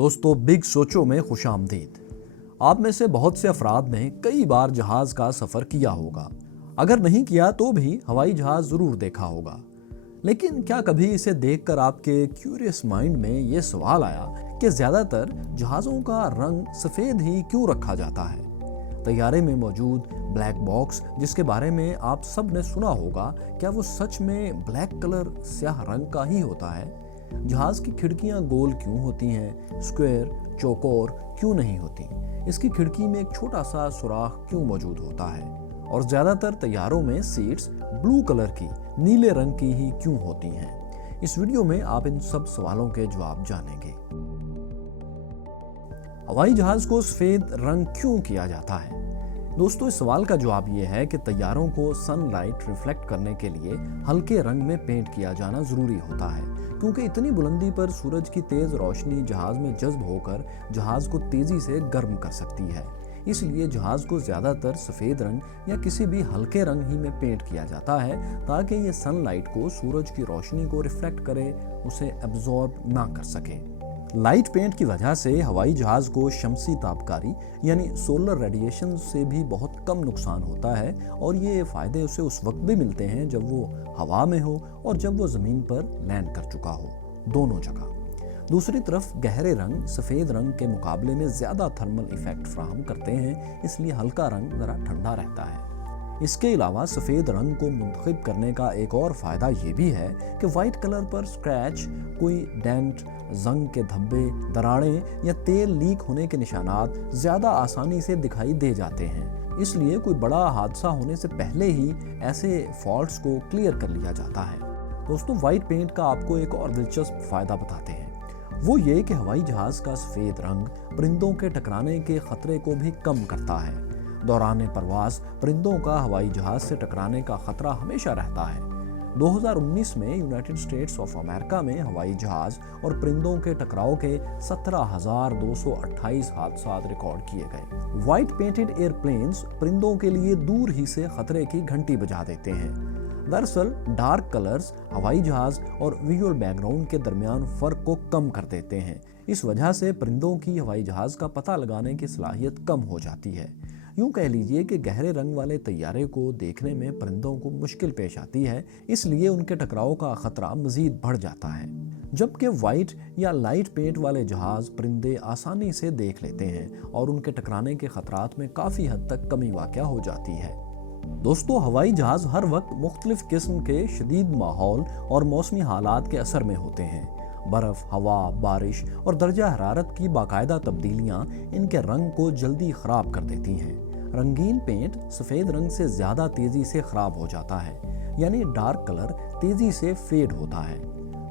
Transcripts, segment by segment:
दोस्तों, बिग सोचो में खुश आमदीद। आप में से बहुत से अफराद ने कई बार जहाज का सफर किया होगा। अगर नहीं किया तो भी हवाई जहाज जरूर देखा होगा। लेकिन क्या कभी इसे देखकर आपके क्यूरियस माइंड में ये सवाल आया कि ज्यादातर जहाजों का रंग सफेद ही क्यों रखा जाता है? तैयारे में मौजूद ब्लैक बॉक्स, जिसके बारे में आप सब ने सुना होगा, क्या वो सच में ब्लैक कलर स्याह रंग का ही होता है? जहाज की खिड़कियां गोल क्यों होती हैं, स्क्वायर चौकोर क्यों नहीं होती? इसकी खिड़की में एक छोटा सा सुराख क्यों मौजूद होता है? और ज्यादातर तैयारों में सीट्स ब्लू कलर की, नीले रंग की ही क्यों होती हैं? इस वीडियो में आप इन सब सवालों के जवाब जानेंगे। हवाई जहाज को सफेद रंग क्यों किया जाता है? दोस्तों, इस सवाल का जवाब ये है कि तैयारों को सनलाइट रिफ्लेक्ट करने के लिए हल्के रंग में पेंट किया जाना जरूरी होता है, क्योंकि इतनी बुलंदी पर सूरज की तेज रोशनी जहाज में जज्ब होकर जहाज को तेजी से गर्म कर सकती है। इसलिए जहाज को ज्यादातर सफेद रंग या किसी भी हल्के रंग ही में पेंट किया जाता है, ताकि ये सनलाइट को, सूरज की रोशनी को रिफ्लेक्ट करे, उसे एब्जॉर्ब ना कर सके। लाइट पेंट की वजह से हवाई जहाज को शमसी तापकारी यानी सोलर रेडिएशन से भी बहुत कम नुकसान होता है, और ये फायदे उसे उस वक्त भी मिलते हैं जब वो हवा में हो और जब वो जमीन पर लैंड कर चुका हो, दोनों जगह। दूसरी तरफ गहरे रंग सफेद रंग के मुकाबले में ज्यादा थर्मल इफेक्ट फ्राहम करते हैं, इसलिए हल्का रंग जरा ठंडा रहता है। इसके अलावा सफेद रंग को मुंतखब करने का एक और फायदा ये भी है कि वाइट कलर पर स्क्रैच, कोई डेंट, जंग के धब्बे, दरारें या तेल लीक होने के निशानात ज्यादा आसानी से दिखाई दे जाते हैं। इसलिए कोई बड़ा हादसा होने से पहले ही ऐसे फॉल्ट्स को क्लियर कर लिया जाता है। दोस्तों, व्हाइट पेंट का आपको एक और दिलचस्प फायदा बताते हैं। वो ये कि हवाई जहाज का सफेद रंग परिंदों के टकराने के खतरे को भी कम करता है। दौरान परवास परिंदों का हवाई जहाज से टकराने का खतरा हमेशा रहता है। 2019 में यूनाइटेड स्टेट्स ऑफ अमेरिका में हवाई जहाज और परिंदों के टकराव के 17,228 हादसा रिकॉर्ड किए गए। व्हाइट पेंटेड एयरप्लेन्स परिंदों के लिए दूर ही से खतरे की घंटी बजा देते हैं। दरअसल डार्क कलर्स हवाई जहाज और विजुअल बैकग्राउंड के दरमियान फर्क को कम कर देते हैं। इस वजह से परिंदों की हवाई जहाज का पता लगाने की सलाहियत कम हो जाती है। यूं कह लीजिए कि गहरे रंग वाले तैयारे को देखने में परिंदों को मुश्किल पेश आती है, इसलिए उनके टकराव का खतरा मजीद बढ़ जाता है। जबकि व्हाइट या लाइट पेंट वाले जहाज परिंदे आसानी से देख लेते हैं और उनके टकराने के खतरात में काफी हद तक कमी वाक़या हो जाती है। दोस्तों, हवाई जहाज हर वक्त मुख्तलिफ किस्म के शदीद माहौल और मौसमी हालात के असर में होते हैं। बर्फ, हवा, बारिश और दर्जा हरारत की बाकायदा तब्दीलियां इनके रंग को जल्दी खराब कर देती हैं। रंगीन पेंट सफेद रंग से ज्यादा तेजी से खराब हो जाता है, यानी डार्क कलर तेजी से फेड होता है,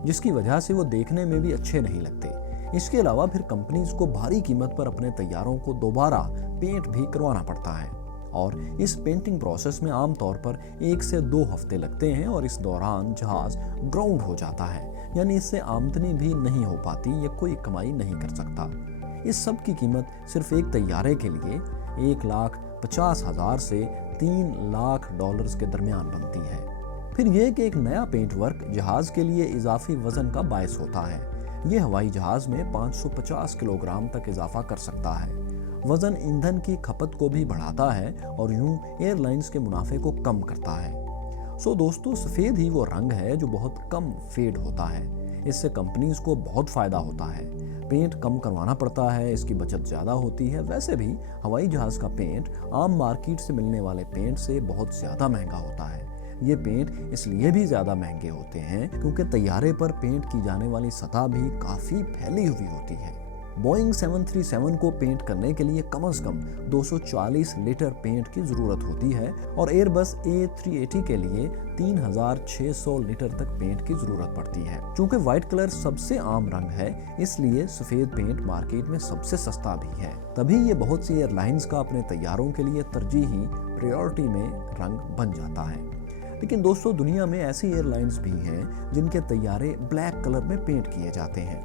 जिसकी वजह से वो देखने में भी अच्छे नहीं लगते। इसके अलावा फिर कंपनीज को भारी कीमत पर अपने तैयारों को दोबारा पेंट भी करवाना पड़ता है, और इस पेंटिंग प्रोसेस में आमतौर पर 1 से 2 हफ्ते लगते हैं, और इस दौरान जहाज ग्राउंड हो जाता है, यानी इससे आमदनी भी नहीं हो पाती या कोई कमाई नहीं कर सकता। इस सब की कीमत सिर्फ एक तैयारे के लिए $1,50,000 से $3 लाख के दरमियान बनती है। फिर यह कि एक नया पेंट वर्क जहाज के लिए इजाफी वजन का बायस होता है। ये हवाई जहाज में 550 किलोग्राम तक इजाफा कर सकता है। वजन ईंधन की खपत को भी बढ़ाता है और यूं एयरलाइंस के मुनाफे को कम करता है। दोस्तों, सफेद ही वो रंग है जो बहुत कम फेड होता है। इससे कंपनीज को बहुत फायदा होता है। पेंट कम करवाना पड़ता है, इसकी बचत ज्यादा होती है। वैसे भी हवाई जहाज का पेंट आम मार्केट से मिलने वाले पेंट से बहुत ज्यादा महंगा होता है। ये पेंट इसलिए भी ज्यादा महंगे होते हैं क्योंकि तैयारे पर पेंट की जाने वाली सतह भी काफी फैली हुई होती है। बोइंग 737 को पेंट करने के लिए कम से कम 240 लीटर पेंट की जरूरत होती है, और एयरबस A380 के लिए 3,600 लीटर तक पेंट की जरूरत पड़ती है। चूंकि व्हाइट कलर सबसे आम रंग है, इसलिए सफेद पेंट मार्केट में सबसे सस्ता भी है। तभी ये बहुत सी एयरलाइंस का अपने तैयारों के लिए तरजीही प्रायोरिटी में रंग बन जाता है। लेकिन दोस्तों, दुनिया में ऐसी एयरलाइंस भी हैं जिनके तैयारे ब्लैक कलर में पेंट किए जाते हैं,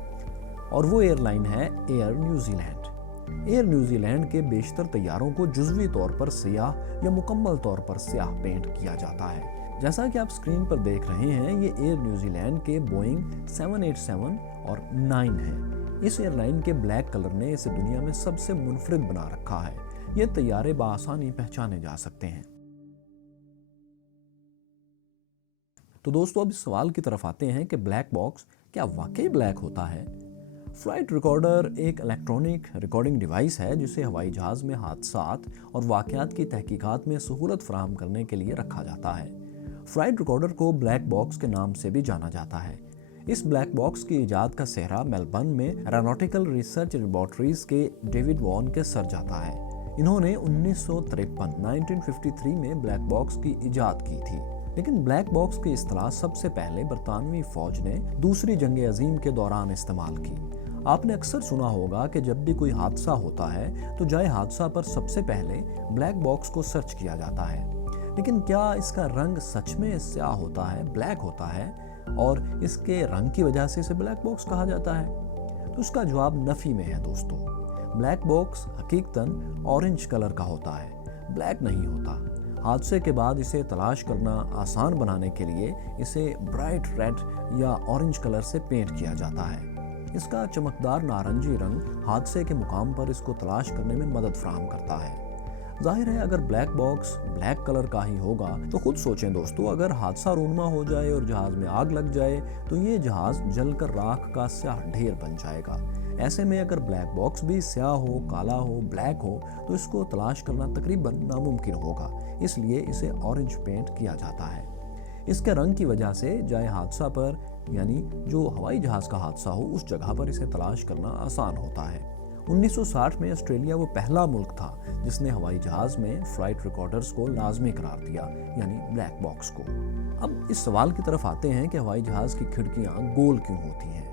और वो एयरलाइन है एयर न्यूजीलैंड। एयर न्यूजीलैंड के बेशतर तैयारों को जुज़वी तौर पर सियाह या मुकम्मल तौर पर सियाह पेंट किया जाता है। जैसा कि आप स्क्रीन पर देख रहे हैं, ये एयर न्यूजीलैंड के बोइंग 787 और 9 है। اس ایئر لائن کے بلیک کلر نے اسے دنیا میں سب سے منفرد بنا رکھا ہے۔ یہ طیارے بآسانی پہچانے جا سکتے ہیں۔ تو دوستو اب اس سوال کی طرف آتے ہیں کہ بلیک باکس کیا واقعی بلیک ہوتا ہے؟ فلائٹ ریکارڈر ایک الیکٹرانک ریکارڈنگ ڈیوائس ہے جسے ہوائی جہاز میں حادثات اور واقعات کی تحقیقات میں سہولت فراہم کرنے کے لیے رکھا جاتا ہے۔ فلائٹ ریکارڈر کو بلیک باکس کے نام سے بھی جانا جاتا ہے۔ اس بلیک باکس کی ایجاد کا سہرا میلبرن میں ایروناٹیکل ریسرچ لیبارٹریز کے ڈیوڈ وان کے سر جاتا ہے۔ انہوں نے 1953 میں بلیک باکس کی ایجاد کی تھی، لیکن بلیک باکس کی اصطلاح سب سے پہلے برطانوی فوج نے دوسری جنگ عظیم کے دوران استعمال کی۔ آپ نے اکثر سنا ہوگا کہ جب بھی کوئی حادثہ ہوتا ہے تو جائے حادثہ پر سب سے پہلے بلیک باکس کو سرچ کیا جاتا ہے۔ لیکن کیا اس کا رنگ سچ میں سیاہ ہوتا ہے، بلیک ہوتا ہے، اور اس کے رنگ کی وجہ سے اسے بلیک باکس کہا جاتا ہے؟ تو اس کا جواب نفی میں ہے دوستو۔ بلیک باکس حقیقتاً اورنج کلر کا ہوتا ہے، بلیک نہیں ہوتا۔ حادثے کے بعد اسے تلاش کرنا آسان بنانے کے لیے اسے برائٹ ریڈ یا اورنج کلر سے پینٹ کیا جاتا ہے۔ اس کا چمکدار نارنجی رنگ حادثے کے مقام پر اس کو تلاش کرنے میں مدد فراہم کرتا ہے۔ ظاہر ہے اگر بلیک باکس بلیک کلر کا ہی ہوگا تو خود سوچیں دوستو، اگر حادثہ رونما ہو جائے اور جہاز میں آگ لگ جائے تو یہ جہاز جل کر راکھ کا سیاہ ڈھیر بن جائے گا۔ ایسے میں اگر بلیک باکس بھی سیاہ ہو، کالا ہو، بلیک ہو تو اس کو تلاش کرنا تقریباً ناممکن ہوگا، اس لیے اسے اورنج پینٹ کیا جاتا ہے۔ اس کے رنگ کی وجہ سے جائے حادثہ پر، یعنی جو ہوائی جہاز کا حادثہ ہو اس جگہ پر اسے تلاش کرنا آسان ہوتا ہے۔ 1960 میں آسٹریلیا وہ پہلا ملک تھا جس نے ہوائی جہاز میں فلائٹ ریکارڈرز کو لازمی قرار دیا، یعنی بلیک باکس کو۔ اب اس سوال کی طرف آتے ہیں کہ ہوائی جہاز کی کھڑکیاں گول کیوں ہوتی ہیں؟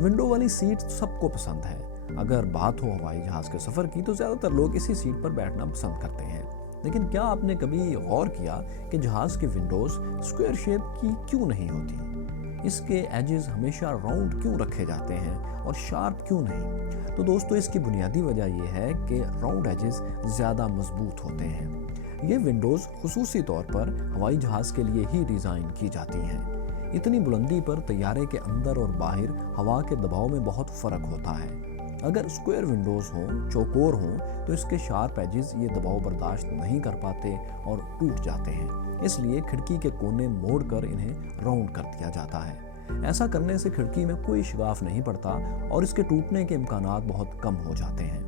ونڈو والی سیٹ سب کو پسند ہے۔ اگر بات ہو ہوائی جہاز کے سفر کی تو زیادہ تر لوگ اسی سیٹ پر بیٹھنا پسند کرتے ہیں، لیکن کیا آپ نے کبھی غور کیا کہ جہاز کی ونڈوز اسکوائر شیپ کی کیوں نہیں ہوتی؟ اس کے ایجز ہمیشہ راؤنڈ کیوں رکھے جاتے ہیں اور شارپ کیوں نہیں؟ تو دوستو اس کی بنیادی وجہ یہ ہے کہ راؤنڈ ایجز زیادہ مضبوط ہوتے ہیں۔ یہ ونڈوز خصوصی طور پر ہوائی جہاز کے لیے ہی ڈیزائن کی جاتی ہیں۔ اتنی بلندی پر طیارے کے اندر اور باہر ہوا کے دباؤ میں بہت فرق ہوتا ہے۔ اگر اسکوائر ونڈوز ہوں، چوکور ہوں، تو اس کے شارپ ایجز یہ دباؤ برداشت نہیں کر پاتے اور ٹوٹ جاتے ہیں۔ اس لیے کھڑکی کے کونے موڑ کر انہیں راؤنڈ کر دیا جاتا ہے۔ ایسا کرنے سے کھڑکی میں کوئی شگاف نہیں پڑتا اور اس کے ٹوٹنے کے امکانات بہت کم ہو جاتے ہیں۔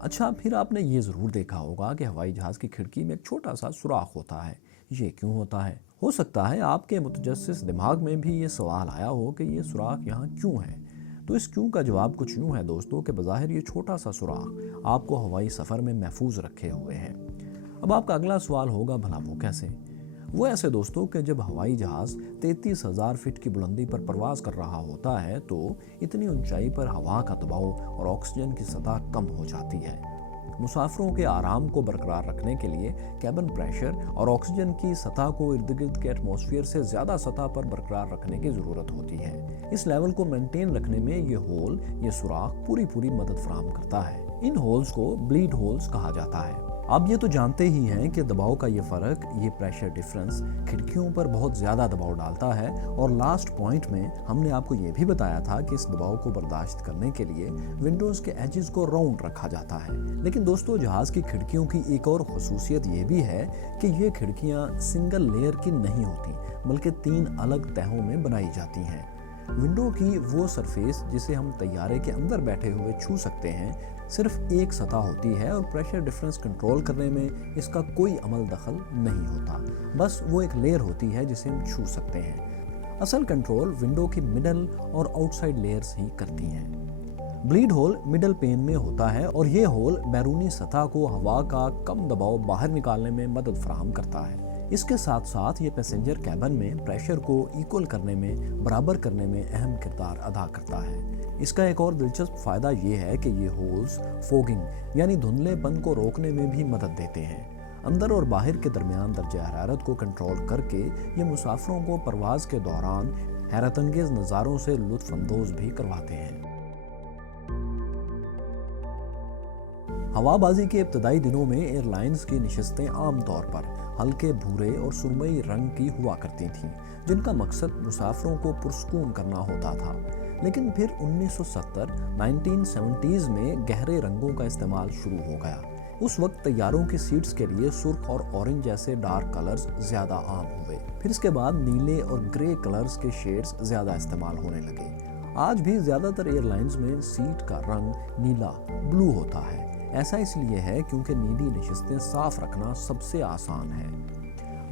اچھا، پھر آپ نے یہ ضرور دیکھا ہوگا کہ ہوائی جہاز کی کھڑکی میں ایک چھوٹا سا سوراخ ہوتا ہے۔ یہ کیوں ہوتا ہے؟ ہو سکتا ہے آپ کے متجسس دماغ میں بھی یہ سوال آیا ہو کہ یہ سوراخ یہاں کیوں ہے؟ تو اس کیوں کا جواب کچھ یوں ہے دوستو کہ بظاہر یہ چھوٹا سا سوراخ آپ کو ہوائی سفر میں محفوظ رکھے ہوئے ہے۔ اب آپ کا اگلا سوال ہوگا بھلا وہ کیسے؟ وہ ایسے دوستو کہ جب ہوائی جہاز 33,000 فٹ کی بلندی پر پرواز کر رہا ہوتا ہے تو اتنی اونچائی پر ہوا کا دباؤ اور آکسیجن کی سطح کم ہو جاتی ہے۔ مسافروں کے آرام کو برقرار رکھنے کے لیے کیبن پریشر اور آکسیجن کی سطح کو ارد گرد کے ایٹماسفیئر سے زیادہ سطح پر برقرار رکھنے کی ضرورت ہوتی ہے۔ اس لیول کو مینٹین رکھنے میں یہ سوراخ پوری مدد فراہم کرتا ہے۔ ان ہولز کو بلیڈ ہولز کہا جاتا ہے۔ آپ یہ تو جانتے ہی ہیں کہ دباؤ کا یہ فرق، یہ پریشر ڈیفرنس کھڑکیوں پر بہت زیادہ دباؤ ڈالتا ہے، اور لاسٹ پوائنٹ میں ہم نے آپ کو یہ بھی بتایا تھا کہ اس دباؤ کو برداشت کرنے کے لیے ونڈوز کے ایجز کو راؤنڈ رکھا جاتا ہے۔ لیکن دوستو جہاز کی کھڑکیوں کی ایک اور خصوصیت یہ بھی ہے کہ یہ کھڑکیاں سنگل لیئر کی نہیں ہوتی بلکہ 3 الگ تہوں میں بنائی جاتی ہیں۔ ونڈو کی وہ سرفیس جسے ہم طیارے کے اندر بیٹھے ہوئے چھو سکتے ہیں صرف ایک سطح ہوتی ہے، اور پریشر ڈیفرنس کنٹرول کرنے میں اس کا کوئی عمل دخل نہیں ہوتا، بس وہ ایک لیئر ہوتی ہے جسے ہم چھو سکتے ہیں۔ اصل کنٹرول ونڈو کی مڈل اور آؤٹ سائڈ لیئرز ہی کرتی ہیں۔ بلیڈ ہول مڈل پین میں ہوتا ہے اور یہ ہول بیرونی سطح کو ہوا کا کم دباؤ باہر نکالنے میں مدد فراہم کرتا ہے۔ اس کے ساتھ ساتھ یہ پیسنجر کیبن میں پریشر کو ایکول کرنے میں، برابر کرنے میں اہم کردار ادا کرتا ہے۔ اس کا ایک اور دلچسپ فائدہ یہ ہے کہ یہ ہولز فوگنگ یعنی دھندلے پن کو روکنے میں بھی مدد دیتے ہیں۔ اندر اور باہر کے درمیان درجہ حرارت کو کنٹرول کر کے یہ مسافروں کو پرواز کے دوران حیرت انگیز نظاروں سے لطف اندوز بھی کرواتے ہیں۔ ہوا بازی کے ابتدائی دنوں میں ایئر لائنز کی نشستیں عام طور پر ہلکے بھورے اور سرمئی رنگ کی ہوا کرتی تھیں، جن کا مقصد مسافروں کو پرسکون کرنا ہوتا تھا۔ लेकिन फिर 1970-1970s में गहरे रंगों का इस्तेमाल शुरू हो गया। उस वक्त तैयारों की सीट्स के लिए सुर्ख और ऑरेंज जैसे डार्क कलर्स ज़्यादा आम हुए। फिर इसके बाद नीले और ग्रे कलर्स के शेड्स ज़्यादा इस्तेमाल होने लगे। आज भी ज़्यादातर एयरलाइंस में सीट का रंग नीला ब्लू होता है। ऐसा इसलिए है क्योंकि नीली नशिस्तें साफ रखना सबसे आसान है।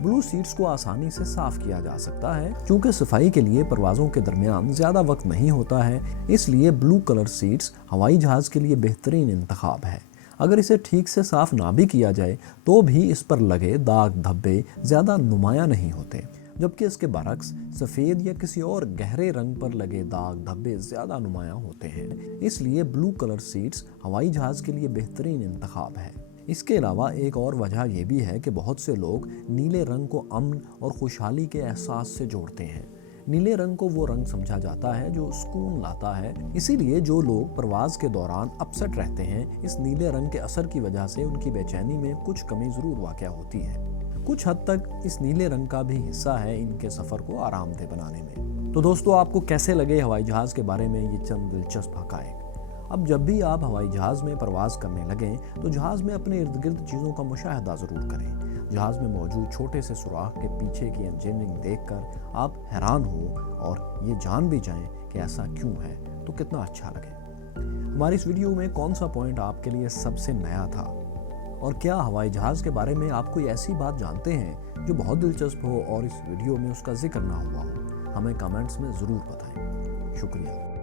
ब्लू सीट्स को आसानी से साफ किया जा सकता है क्योंकि सफाई के लिए परवाज़ों के दरमियान ज़्यादा वक्त नहीं होता है, इसलिए ब्लू कलर सीट्स हवाई जहाज़ के लिए बेहतरीन इंतखाब है। अगर इसे ठीक से साफ ना भी किया जाए तो भी इस पर लगे दाग धब्बे ज़्यादा नुमाया नहीं होते, जबकि इसके बरक्स सफ़ेद या किसी और गहरे रंग पर लगे दाग धब्बे ज़्यादा नुमाया होते हैं। इसलिए ब्लू कलर सीट्स हवाई जहाज़ के लिए बेहतरीन इंतखाब है। इसके अलावा एक और वजह यह भी है कि बहुत से लोग नीले रंग को अमन और खुशहाली के एहसास से जोड़ते हैं। नीले रंग को वो रंग समझा जाता है जो सुकून लाता है, इसीलिए जो लोग प्रवास के दौरान अपसेट रहते हैं, इस नीले रंग के असर की वजह से उनकी बेचैनी में कुछ कमी ज़रूर वाक़या होती है। कुछ हद तक इस नीले रंग का भी हिस्सा है इनके सफ़र को आरामदेह बनाने में। तो दोस्तों, आपको कैसे लगे हवाई जहाज़ के बारे में ये चंद दिलचस्प हक़ाइक़? अब जब भी आप हवाई जहाज़ में प्रवास करने लगें तो जहाज़ में अपने इर्द गिर्द चीज़ों का मुशाहिदा ज़रूर करें। जहाज़ में मौजूद छोटे से सुराख के पीछे की इंजीनियरिंग देखकर आप हैरान हो और ये जान भी जाएं कि ऐसा क्यों है तो कितना अच्छा लगे। हमारी इस वीडियो में कौन सा पॉइंट आपके लिए सबसे नया था, और क्या हवाई जहाज़ के बारे में आप कोई ऐसी बात जानते हैं जो बहुत दिलचस्प हो और इस वीडियो में उसका जिक्र ना हुआ हो? हमें कमेंट्स में ज़रूर बताएं। शुक्रिया।